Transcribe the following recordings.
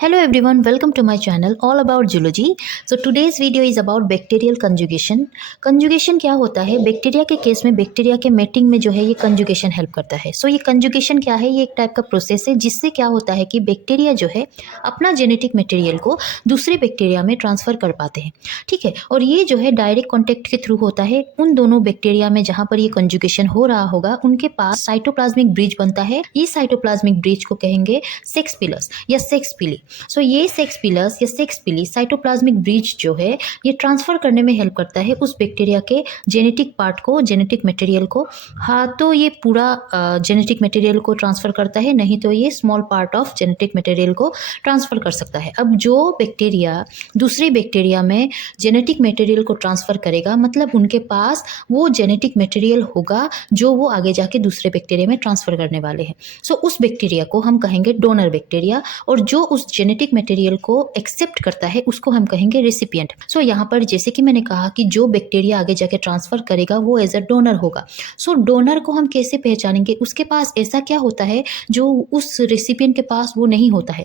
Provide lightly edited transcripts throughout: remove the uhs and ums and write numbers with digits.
Hello everyone, welcome to my channel all about zoology. So today's video is about bacterial conjugation. Conjugation क्या होता है? Bacteria के case में bacteria के mating में जो है ये कंजुगेशन हेल्प करता है. सो ये कंजुगेशन क्या है? ये एक टाइप का प्रोसेस है जिससे क्या होता है कि बैक्टीरिया जो है अपना जेनेटिक मटेरियल को दूसरे बैक्टीरिया में ट्रांसफ़र कर पाते हैं. ठीक है, और ये जो है डायरेक्ट कॉन्टैक्ट के थ्रू होता है. उन दोनों बैक्टीरिया में जहाँ पर ये कंजुगेशन हो रहा होगा उनके पास साइटोप्लाज्मिक ब्रिज बनता है. ये साइटोप्लाज्मिक ब्रिज को कहेंगे सेक्स पिलस या सेक्स पिली. सो ये सेक्स पिलस या सेक्स पिली साइटोप्लाज्मिक ब्रिज जो है ये ट्रांसफ़र करने में हेल्प करता है उस बैक्टीरिया के जेनेटिक पार्ट को, जेनेटिक मटेरियल को. हाँ, तो ये पूरा जेनेटिक मटेरियल को ट्रांसफ़र करता है, नहीं तो ये small part of genetic material को ट्रांसफ़र कर सकता है. अब जो बैक्टीरिया दूसरे बैक्टीरिया में जेनेटिक मटेरियल को ट्रांसफ़र करेगा मतलब उनके पास वो जेनेटिक मटेरियल होगा जो वो आगे जाके दूसरे बैक्टीरिया में ट्रांसफ़र करने वाले हैं. सो उस बैक्टीरिया को हम कहेंगे डोनर बैक्टीरिया, और जो उस जेनेटिक मटेरियल को एक्सेप्ट करता है उसको हम कहेंगे रेसिपिएंट. सो यहाँ पर जैसे कि मैंने कहा कि जो बैक्टीरिया आगे जाके ट्रांसफ़र करेगा वो एज अ डोनर होगा. सो डोनर को हम कैसे पहचानेंगे? उसके पास ऐसा क्या होता है जो उस रेसिपिएंट के पास वो नहीं होता है.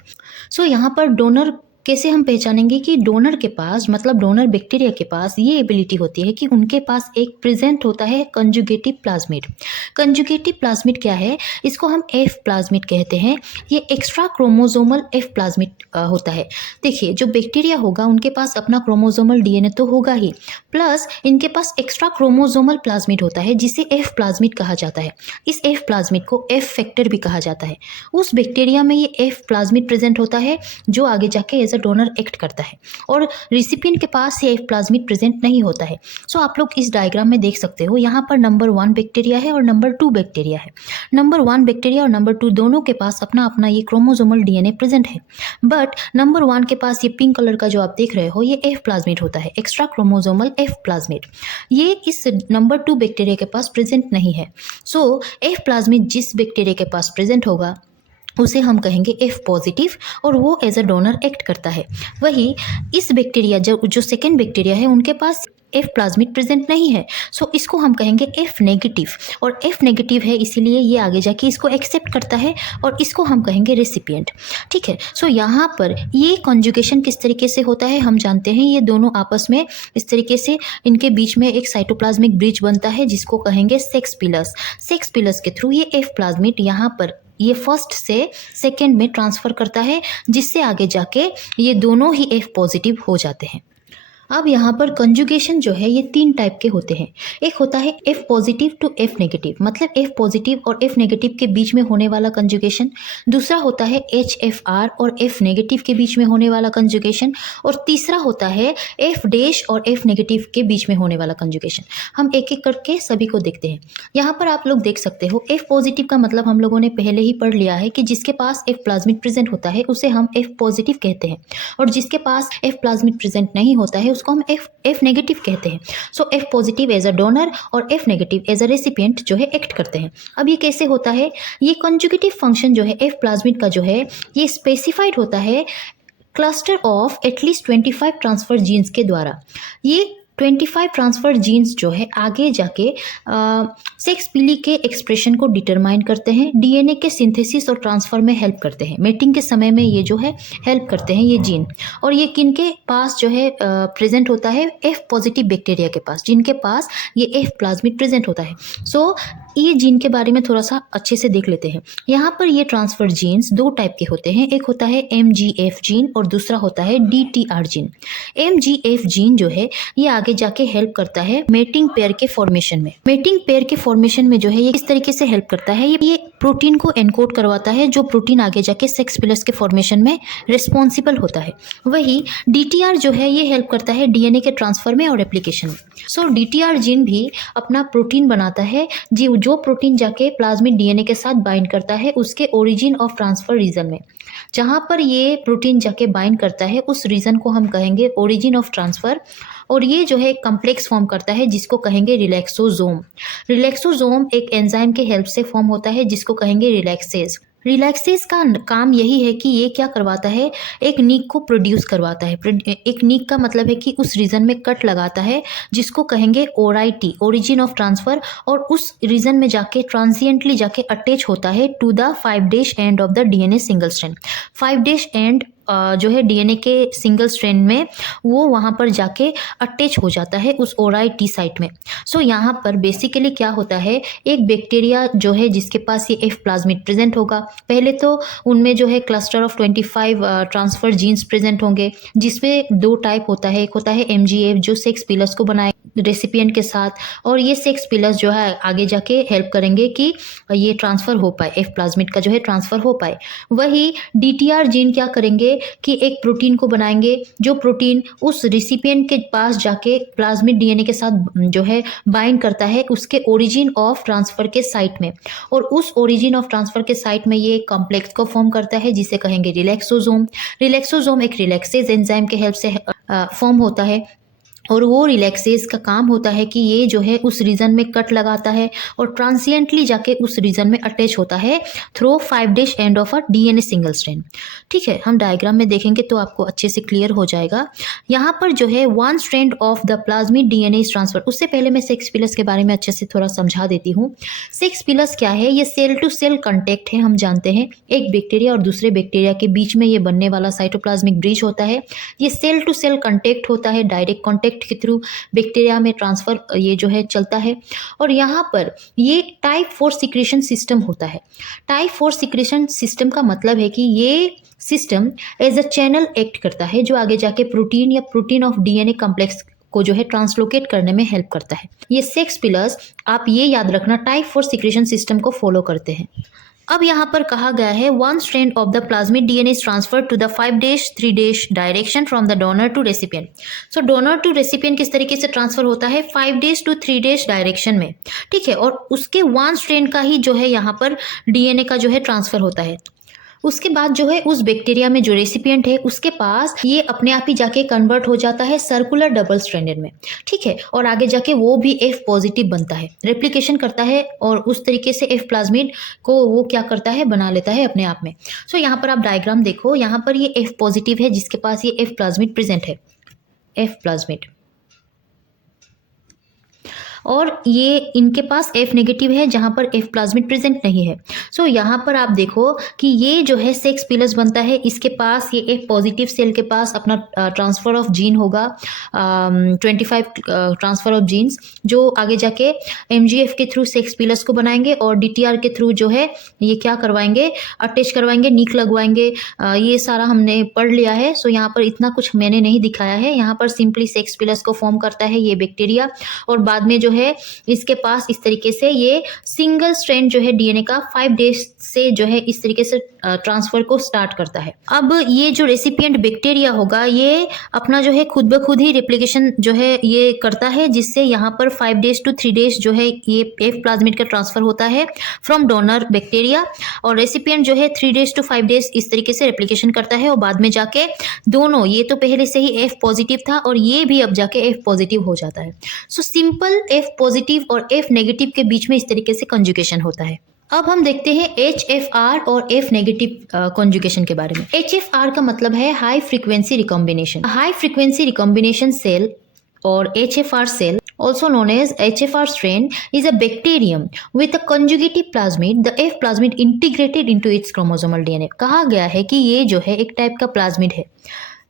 सो यहाँ पर डोनर कैसे हम पहचानेंगे कि डोनर के पास मतलब डोनर बैक्टीरिया के पास ये एबिलिटी होती है कि उनके पास एक प्रेजेंट होता है कंजुगेटिव प्लाज्मिड. कंजुगेटिव प्लाज्मिड क्या है? इसको हम एफ प्लाज्मिड कहते हैं. ये एक्स्ट्रा क्रोमोजोमल एफ प्लाज्मिड होता है. देखिए, जो बैक्टीरिया होगा उनके पास अपना क्रोमोजोमल डीएनए तो होगा ही, प्लस इनके पास एक्स्ट्रा क्रोमोजोमल प्लाज्मिड होता है जिसे एफ प्लाज्मिड कहा जाता है. इस एफ प्लाज्मिड को एफ फैक्टर भी कहा जाता है. उस बैक्टीरिया में ये एफ प्लाज्मिड प्रेजेंट होता है जो आगे जाके एज डोनर एक्ट करता है, और रिसिपिएंट के पास ये एफ प्लाज्मिड प्रेजेंट नहीं होता है. सो आप लोग इस डायग्राम में देख सकते हो, यहाँ पर नंबर 1 बैक्टीरिया है और नंबर 2 बैक्टीरिया है. नंबर 1 बैक्टीरिया और नंबर 2 दोनों के पास अपना अपना ये क्रोमोजोमल डीएनए प्रेजेंट है, बट नंबर 1 के पास ये पिंक कलर का जो आप देख रहे हो ये एफ प्लाज्मिड होता है, एक्स्ट्रा क्रोमोजोमल एफ प्लाज्मिड. ये इस नंबर 2 बैक्टीरिया के पास प्रेजेंट नहीं है. सो एफ प्लाज्मिड जिस बैक्टीरिया के पास प्रेजेंट होगा उसे हम कहेंगे एफ पॉजिटिव, और वो एज अ डोनर एक्ट करता है. वही इस बैक्टीरिया जो सेकेंड बैक्टीरिया है उनके पास एफ प्लाज्मिड प्रेजेंट नहीं है, सो इसको हम कहेंगे एफ नेगेटिव. और एफ नेगेटिव है इसीलिए ये आगे जाके इसको एक्सेप्ट करता है और इसको हम कहेंगे रेसिपिएंट. ठीक है, सो यहाँ पर ये कॉन्जुगेशन किस तरीके से होता है हम जानते हैं. ये दोनों आपस में इस तरीके से इनके बीच में एक साइटोप्लाज्मिक ब्रिज बनता है जिसको कहेंगे सेक्स पिलस. सेक्स पिलस के थ्रू ये एफ प्लाज्मिड यहाँ पर ये फर्स्ट से सेकेंड में ट्रांसफ़र करता है जिससे आगे जाके ये दोनों ही एफ पॉजिटिव हो जाते हैं. अब यहाँ पर कंजुगेशन जो है ये 3 टाइप के होते हैं. एक होता है F positive to F negative, मतलब एफ पॉजिटिव और एफ नेगेटिव के बीच में होने वाला कंजुगेशन. दूसरा होता है एच एफ आर और एफ नेगेटिव के बीच में होने वाला कंजुगेशन. और तीसरा होता है एफ डैश और एफ नेगेटिव के बीच में होने वाला कंजुगेशन. हम एक एक करके सभी को देखते हैं. यहाँ पर आप लोग देख सकते हो एफ पॉजिटिव का मतलब हम लोगों ने पहले ही पढ़ लिया है कि जिसके पास एफ प्लाज्मिड प्रेजेंट होता है उसे हम एफ पॉजिटिव कहते हैं, और जिसके पास एफ प्लाज्मिड प्रेजेंट नहीं होता है उसको हम एफ नेगेटिव कहते हैं. So F positive as a donor और F negative as a recipient जो है एक्ट करते हैं. अब ये कैसे होता है? ये कंजुगेटिव फंक्शन जो है एफ प्लाज्मिड का जो है ये स्पेसिफाइड होता है cluster of at least 25 transfer genes के द्वारा. ये 25 ट्रांसफर जीन्स जो है आगे जाके सेक्स पिली के एक्सप्रेशन को डिटरमाइन करते हैं, डीएनए के सिंथेसिस और ट्रांसफर में हेल्प करते हैं. मेटिंग के समय में ये जो है हेल्प करते हैं ये जीन. और ये किनके पास जो है प्रेजेंट होता है? एफ पॉजिटिव बैक्टीरिया के पास, जिनके पास ये एफ प्लाज्मिड प्रेजेंट होता है. सो ये जीन के बारे में थोड़ा सा अच्छे से देख लेते हैं. यहाँ पर ये ट्रांसफर जीन्स 2 टाइप के होते हैं. एक होता है MGF जीन और दूसरा होता है DTR जीन. MGF जीन जो है ये आगे जाके हेल्प करता है मेटिंग पेयर के फॉर्मेशन में. मेटिंग पेयर के फॉर्मेशन में जो है ये किस तरीके से हेल्प करता है? ये प्रोटीन को एनकोड करवाता है जो प्रोटीन आगे जाके सेक्स पिलस के फॉर्मेशन में रिस्पॉन्सिबल होता है. वही DTR जो है ये हेल्प करता है डीएनए के ट्रांसफर में और एप्लीकेशन में. सो DTR जीन भी अपना प्रोटीन बनाता है जो प्रोटीन जाके प्लाज्मिड डीएनए के साथ बाइंड करता है उसके ओरिजिन ऑफ ट्रांसफर रीजन में. जहाँ पर ये प्रोटीन जाके बाइंड करता है उस रीजन को हम कहेंगे ओरिजिन ऑफ ट्रांसफर. और ये जो है कम्प्लेक्स फॉर्म करता है जिसको कहेंगे रिलैक्सोसोम. रिलैक्सोसोम एक एंजाइम के हेल्प से फॉर्म होता है जिसको कहेंगे रिलैक्सेज. रिलैक्सेस का काम यही है कि ये क्या करवाता है? एक नीक को प्रोड्यूस करवाता है. एक नीक का मतलब है कि उस रीजन में कट लगाता है जिसको कहेंगे ORIT, ओरिजिन ऑफ ट्रांसफर, और उस रीजन में जाके ट्रांसिएंटली जाके अटैच होता है to the 5' end of the DNA single strand. 5' end जो है डीएनए के सिंगल स्ट्रैंड में वो वहाँ पर जाके अटैच हो जाता है उस ओराई टी साइट में। सो यहाँ पर बेसिकली क्या होता है, एक बैक्टीरिया जो है जिसके पास ये एफ प्लाज्मिड प्रेजेंट होगा, पहले तो उनमें जो है cluster of 25 transfer genes present होंगे, जिसमें दो टाइप होता है। एक होता है एमजीएफ जो सेक्स पिलस को बनाए रेसिपिएंट के साथ, और ये सेक्स पिलस जो है आगे जाके हेल्प करेंगे कि ये ट्रांसफ़र हो पाए, एफ प्लाज्मिड का जो है ट्रांसफ़र हो पाए। वही डीटीआर जीन क्या करेंगे कि एक प्रोटीन को बनाएंगे, जो प्रोटीन उस रिसिपिएंट के पास जाके प्लाज्मिड डीएनए के साथ जो है बाइंड करता है उसके ओरिजिन ऑफ ट्रांसफ़र के साइट में, और उस ओरिजिन ऑफ ट्रांसफ़र के साइट में ये कॉम्प्लेक्स को फॉर्म करता है जिसे कहेंगे रिलैक्सोसोम। रिलैक्सोसोम एक रिलैक्सेज एंजाइम के हेल्प से फॉर्म होता है, और वो रिलैक्सेस का काम होता है कि ये जो है उस रीजन में कट लगाता है और ट्रांसिएंटली जाके उस रीजन में अटैच होता है through 5' end of a DNA single strand. ठीक है, हम डायग्राम में देखेंगे तो आपको अच्छे से क्लियर हो जाएगा। यहाँ पर जो है 1 strand of the plasmid DNA is transfer. उससे पहले मैं सेक्स पिलस के बारे में अच्छे से थोड़ा समझा देती हूँ। सेक्स पिलस क्या है, ये सेल टू सेल कॉन्टैक्ट है, हम जानते हैं एक बैक्टीरिया और दूसरे बैक्टीरिया के बीच में ये बनने वाला साइटोप्लाज्मिक ब्रिज होता है। ये सेल टू सेल कॉन्टैक्ट होता है, डायरेक्ट कॉन्टैक्ट के थ्रू बैक्टीरिया में ट्रांसफर ये जो है चलता है। और यहाँ पर ये टाइप 4 सिक्रेशन सिस्टम होता है। टाइप 4 सिक्रेशन सिस्टम का मतलब है कि ये system as a channel act करता है जो आगे जाके प्रोटीन या प्रोटीन ऑफ डीएनए कॉम्प्लेक्स को जो है ट्रांसलोकेट करने में हेल्प करता है। ये सेक्स पिलस आप ये याद रखना टाइप 4 सिक्रेशन सिस्टम को फॉलो करते हैं। अब यहाँ पर कहा गया है 1 strand of the plasmid DNA is transferred to the 5' 3' direction from the donor to recipient. So donor to recipient किस तरीके से ट्रांसफर होता है, 5' to 3' डायरेक्शन में। ठीक है, और उसके 1 स्ट्रैंड का ही जो है यहाँ पर डीएनए का जो है ट्रांसफर होता है। उसके बाद जो है उस बैक्टीरिया में जो रेसिपिएंट है उसके पास ये अपने आप ही जाके कन्वर्ट हो जाता है सर्कुलर डबल स्ट्रैंडेड में। ठीक है, और आगे जाके वो भी एफ पॉजिटिव बनता है, रेप्लिकेशन करता है और उस तरीके से एफ प्लाज्मिड को वो क्या करता है, बना लेता है अपने आप में। सो यहाँ पर आप डायग्राम देखो, यहाँ पर ये एफ पॉजिटिव है जिसके पास ये एफ प्लाज्मिड प्रेजेंट है, एफ प्लाज्मिड, और ये इनके पास एफ नेगेटिव है जहाँ पर एफ प्लाज्मिड प्रेजेंट नहीं है। सो यहाँ पर आप देखो कि ये जो है सेक्स पिलस बनता है, इसके पास ये एफ पॉजिटिव सेल के पास अपना ट्रांसफ़र ऑफ जीन होगा, 25 ट्रांसफ़र ऑफ जीन्स जो आगे जाके एमजीएफ के थ्रू सेक्स पिलस को बनाएंगे और डीटीआर के थ्रू जो है ये क्या करवाएंगे, अटैच करवाएंगे, नीक लगवाएंगे। ये सारा हमने पढ़ लिया है। सो यहाँ पर इतना कुछ मैंने नहीं दिखाया है, यहाँ पर सिंपली सेक्स पिलस को फॉर्म करता है ये बैक्टीरिया, और बाद में जो है इसके पास इस तरीके से ये सिंगल स्ट्रैंड जो है डीएनए का 5 डेज से जो है इस तरीके से ट्रांसफर को स्टार्ट करता है। अब ये जो रेसिपिएंट बैक्टीरिया होगा ये अपना जो है खुद ब खुद ही रेप्लिकेशन जो है ये करता है, जिससे यहाँ पर 5 days to 3 days जो है ये एफ प्लाज्मिड का ट्रांसफर होता है फ्रॉम डोनर बैक्टीरिया, और रेसिपिएंट जो है 3 days to 5 days इस तरीके से रेप्लिकेशन करता है, और बाद में जाके दोनों, ये तो पहले से ही एफ पॉजिटिव था और ये भी अब जाके एफ पॉजिटिव हो जाता है। सो सिंपल एफ पॉजिटिव और एफ नेगेटिव के बीच में इस तरीके से कंजुगेशन होता है। अब हम देखते हैं HFR और F नेगेटिव कॉन्जुगेशन के बारे में। HFR का मतलब है high frequency recombination. High frequency recombination cell और HFR cell, also known as HFR strain, is a bacterium with a conjugative plasmid, the F plasmid integrated into its chromosomal DNA। कहा गया है कि ये जो है एक टाइप का प्लाज्मिड है,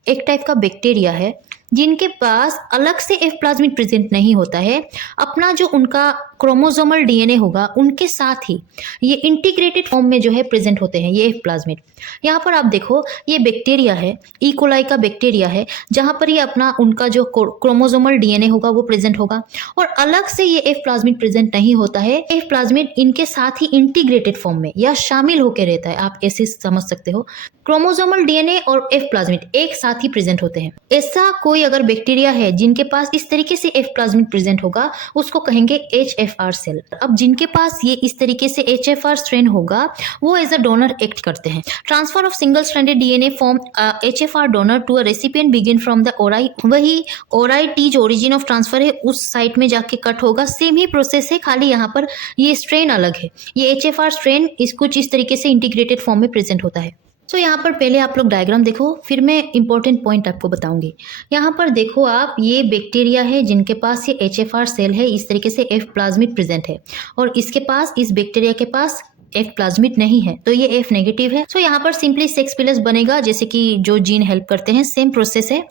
एक टाइप का बैक्टीरिया है जिनके पास अलग से एफ प्लाज्मिड प्रेजेंट नहीं होता है, अपना जो उनका क्रोमोसोमल डीएनए होगा उनके साथ ही ये इंटीग्रेटेड फॉर्म में जो है प्रेजेंट होते हैं ये एफ प्लाज्मिड। यहाँ पर आप देखो ये बैक्टीरिया है, ई कोलाई का बैक्टीरिया है, जहाँ पर ये अपना उनका जो क्रोमोसोमल डीएनए होगा वो प्रेजेंट होगा, और अलग से ये एफ प्लाज्मिड प्रेजेंट नहीं होता है। एफ प्लाज्मिड इनके साथ ही इंटीग्रेटेड फॉर्म में या शामिल होकर रहता है, आप ऐसे समझ सकते हो। क्रोमोसोमल डीएनए और एफ प्लाज्मिड एक साथ ही प्रेजेंट होते हैं। ऐसा कोई अगर बैक्टीरिया है जिनके पास इस तरीके से एफ प्लाज्मिड प्रेजेंट होगा उसको कहेंगे HFR सेल। अब जिनके पास ये इस तरीके से HFR स्ट्रेन होगा वो एज अ डोनर एक्ट करते हैं। Transfer of single stranded DNA from HFR donor to a recipient begin from the ori. वही ओराई टी जो ओरिजिन ऑफ ट्रांसफर है उस साइट में जाके कट होगा। सेम ही प्रोसेस है, खाली यहाँ पर ये स्ट्रेन अलग है। ये HFR स्ट्रेन कुछ इस तरीके से इंटीग्रेटेड फॉर्म में प्रेजेंट होता है। सो यहाँ पर पहले आप लोग डायग्राम देखो, फिर मैं इंपॉर्टेंट पॉइंट आपको बताऊंगी। यहाँ पर देखो आप, ये बैक्टीरिया है जिनके पास ये HFR सेल है, इस तरीके से एफ प्लाज्मिड प्रेजेंट है, और इसके पास, इस बैक्टीरिया के पास एफ प्लाज्मिड नहीं है तो ये एफ नेगेटिव है। सो यहाँ पर सिंपली सेक्स प्लस बनेगा, जैसे कि जो जीन हेल्प करते हैं सेम प्रोसेस है।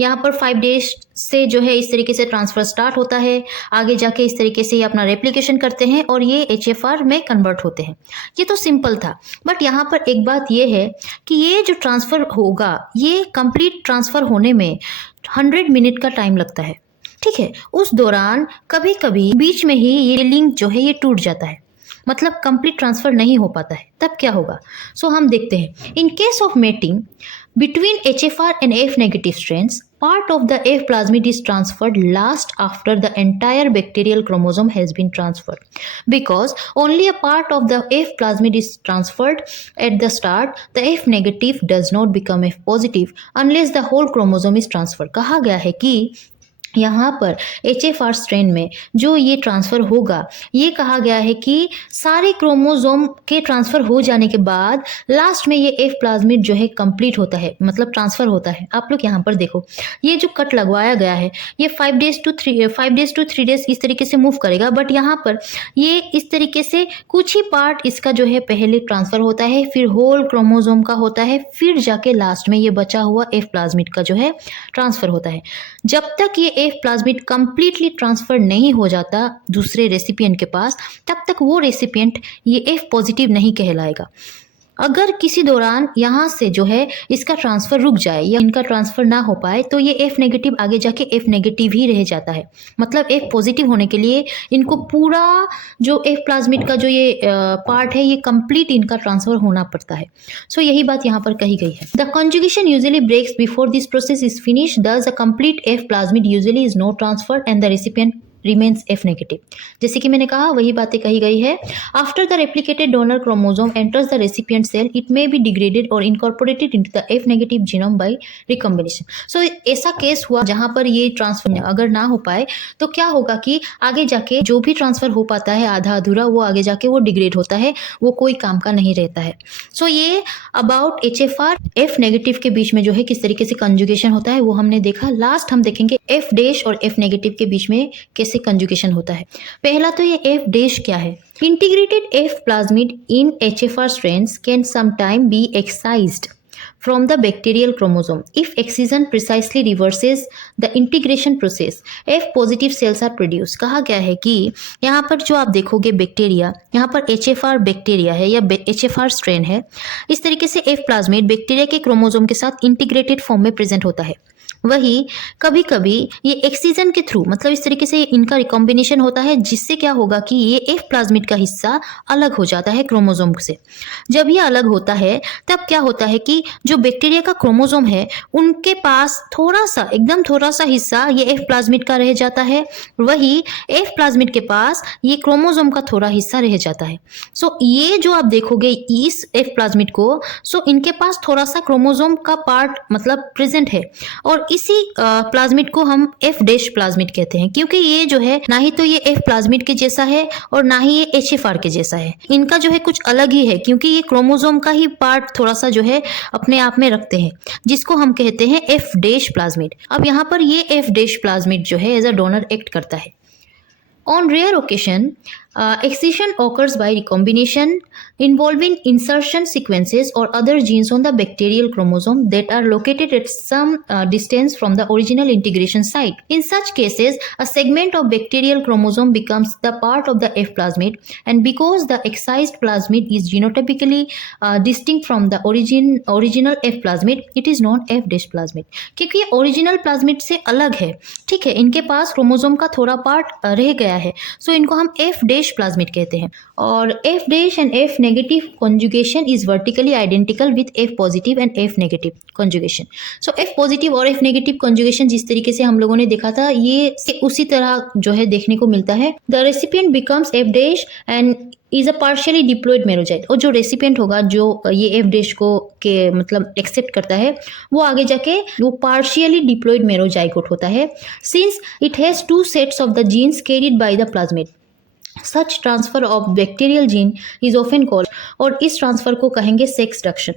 यहाँ पर 5 डेज से जो है इस तरीके से ट्रांसफर स्टार्ट होता है, आगे जाके इस तरीके से ये अपना रेप्लिकेशन करते हैं और ये HFR में कन्वर्ट होते हैं। ये तो सिंपल था, बट यहाँ पर एक बात ये है कि ये जो ट्रांसफ़र होगा ये कंप्लीट ट्रांसफ़र होने में 100 मिनट का टाइम लगता है, ठीक है। उस दौरान कभी कभी बीच में ही ये लिंक जो है ये टूट जाता है, मतलब कंप्लीट ट्रांसफ़र नहीं हो पाता है। तब क्या होगा? सो हम देखते हैं। In case of mating between HFR and F negative strains, part of the F plasmid is transferred last after the entire bacterial chromosome has been transferred, because only a part of the F plasmid is transferred at the start. The F negative does not become F positive unless the whole chromosome is transferred. कहा गया है कि यहाँ पर HFR strain में जो ये transfer होगा, ये कहा गया है कि सारे क्रोमोसोम के ट्रांसफ़र हो जाने के बाद लास्ट में ये एफ प्लाज्मिड जो है कंप्लीट होता है, मतलब ट्रांसफ़र होता है। आप लोग यहाँ पर देखो, ये जो कट लगवाया गया है ये 5 डेज टू 3 डेज इस तरीके से मूव करेगा, बट यहाँ पर ये इस तरीके से कुछ ही पार्ट इसका जो है पहले ट्रांसफ़र होता है, फिर होल क्रोमोसोम का होता है, फिर जाके लास्ट में ये बचा हुआ एफ प्लाज्मिड का जो है ट्रांसफ़र होता है। जब तक ये एफ प्लाज्मिड कंप्लीटली ट्रांसफर नहीं हो जाता दूसरे रेसिपिएंट के पास, तब तक वो रेसिपिएंट ये एफ पॉजिटिव नहीं कहलाएगा। अगर किसी दौरान यहाँ से जो है इसका ट्रांसफ़र रुक जाए या इनका ट्रांसफ़र ना हो पाए तो ये एफ नेगेटिव आगे जाके एफ नेगेटिव ही रह जाता है। मतलब एफ पॉजिटिव होने के लिए इनको पूरा जो एफ प्लाज्मिड का जो ये पार्ट है ये कंप्लीट इनका ट्रांसफ़र होना पड़ता है। सो यही बात यहाँ पर कही गई है। The conjugation usually breaks before this process is finish, thus the complete F plasmid usually is not transferred and the recipient remains F negative. जैसे कि मैंने कहा वही बातें कही गई है। After the replicated donor chromosome enters the recipient cell, it may be degraded और incorporated into the F negative genome by recombination. So ऐसा केस हुआ जहां पर ये ट्रांसफर अगर ना हो पाए तो क्या होगा कि आगे जाके जो भी ट्रांसफर हो पाता है आधा अधूरा, वो आगे जाके वो डिग्रेड होता है, वो कोई काम का नहीं रहता है। सो ये अबाउट HFR एफ नेगेटिव के बीच में जो है किस तरीके से कंजुगेशन होता है वो हमने देखा। लास्ट हम देखेंगे एफ डैश और एफ नेगेटिव के बीच में कैसे कंजुगेशन होता है। पहला तो ये एफ डैश क्या है? Integrated F plasmid in HFR strains can sometimes be excised from the bacterial chromosome. If excision precisely reverses the integration process, F positive cells are produced. कहा गया है कि यहाँ पर जो आप देखोगे बैक्टीरिया, यहाँ पर HFR बैक्टीरिया है या HFR स्ट्रेन है, इस तरीके से F प्लाज्मिड बैक्टीरिया के क्रोमोसोम के साथ इंटीग्रेटेड फॉर्म में प्रेजेंट होता है। वही कभी कभी ये एक्सीजन के थ्रू, मतलब इस तरीके से इनका रिकॉम्बिनेशन होता है, जिससे क्या होगा कि ये एफ प्लाज्मिड का हिस्सा अलग हो जाता है क्रोमोसोम से। जब ये अलग होता है तब क्या होता है कि जो बैक्टीरिया का क्रोमोसोम है उनके पास थोड़ा सा, एकदम थोड़ा सा हिस्सा ये एफ प्लाज्मिड का रह जाता है, वही एफ प्लाज्मिड के पास ये क्रोमोसोम का थोड़ा हिस्सा रह जाता है। सो ये जो आप देखोगे इस एफ प्लाज्मिड को, सो इनके पास थोड़ा सा क्रोमोसोम का पार्ट मतलब प्रेजेंट है, और इसी प्लाज्मिड को हम एफ डैश प्लाज्मिड कहते हैं, क्योंकि ये जो है ना ही तो ये एफ प्लाज्मिड के जैसा है और ना ही ये HFR के जैसा है। इनका जो है कुछ अलग ही है, क्योंकि ये क्रोमोसोम का ही पार्ट थोड़ा सा जो है अपने आप में रखते हैं, जिसको हम कहते हैं एफ डैश प्लाज्मिड। अब यहाँ पर ये एफ डैश प्लाज्मिड जो है एज अ डोनर एक्ट करता है। On rare occasion, excision occurs by recombination involving insertion sequences or other genes on the bacterial chromosome that are located at some distance from the original integration site. In such cases, a segment of bacterial chromosome becomes the part of the F plasmid, and because the excised plasmid is genotypically distinct from the original F plasmid, it is known F dash plasmid. क्योंकि ये original plasmid से अलग है, ठीक है, इनके पास chromosome का थोड़ा पार्ट रह गया है, सो इनको हम एफ डैश प्लाज्मिड कहते हैं। और F dash and F negative conjugation is vertically identical with F positive and F negative conjugation. So F positive और एफ नेगेटिव कॉन्जुगेशन जिस तरीके से हम लोगों ने देखा था, ये उसी तरह जो है देखने को मिलता है। The recipient becomes F dash and is a partially diploid merozygote. और जो रेसिपिएंट होगा जो ये एफ डैश को के मतलब एक्सेप्ट करता है, वो आगे जाके वो पार्शियली डिप्लॉयड मेरोजाइगोट होता है, since it has 2 sets of the genes carried by the plasmid. Such transfer of bacterial gene is often called, और इस ट्रांसफर को कहेंगे सेक्स डक्शन।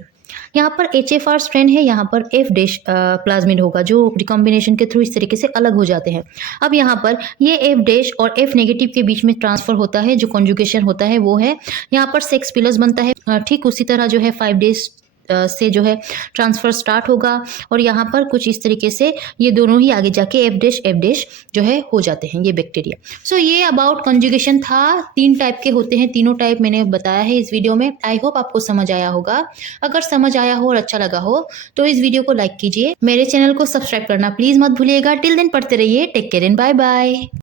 यहाँ पर HFR स्ट्रेन है, यहाँ पर F डैश प्लाज्मिड होगा जो रिकॉम्बिनेशन के थ्रू इस तरीके से अलग हो जाते हैं। अब यहाँ पर ये F डैश और F नेगेटिव के बीच में ट्रांसफर होता है, जो कॉन्जुगेशन होता है वो है यहाँ पर सेक्स पिलस बनता है। ठीक उसी तरह जो है 5 डेज से जो है ट्रांसफ़र स्टार्ट होगा और यहाँ पर कुछ इस तरीके से ये दोनों ही आगे जाके एफ डैश जो है हो जाते हैं ये बैक्टीरिया। सो ये अबाउट कंजुगेशन था। 3 टाइप के होते हैं, तीनों टाइप मैंने बताया है इस वीडियो में। आई होप आपको समझ आया होगा। अगर समझ आया हो और अच्छा लगा हो तो इस वीडियो को लाइक कीजिए, मेरे चैनल को सब्सक्राइब करना प्लीज़ मत भूलिएगा। टिल देन पढ़ते रहिए। Take care and bye bye.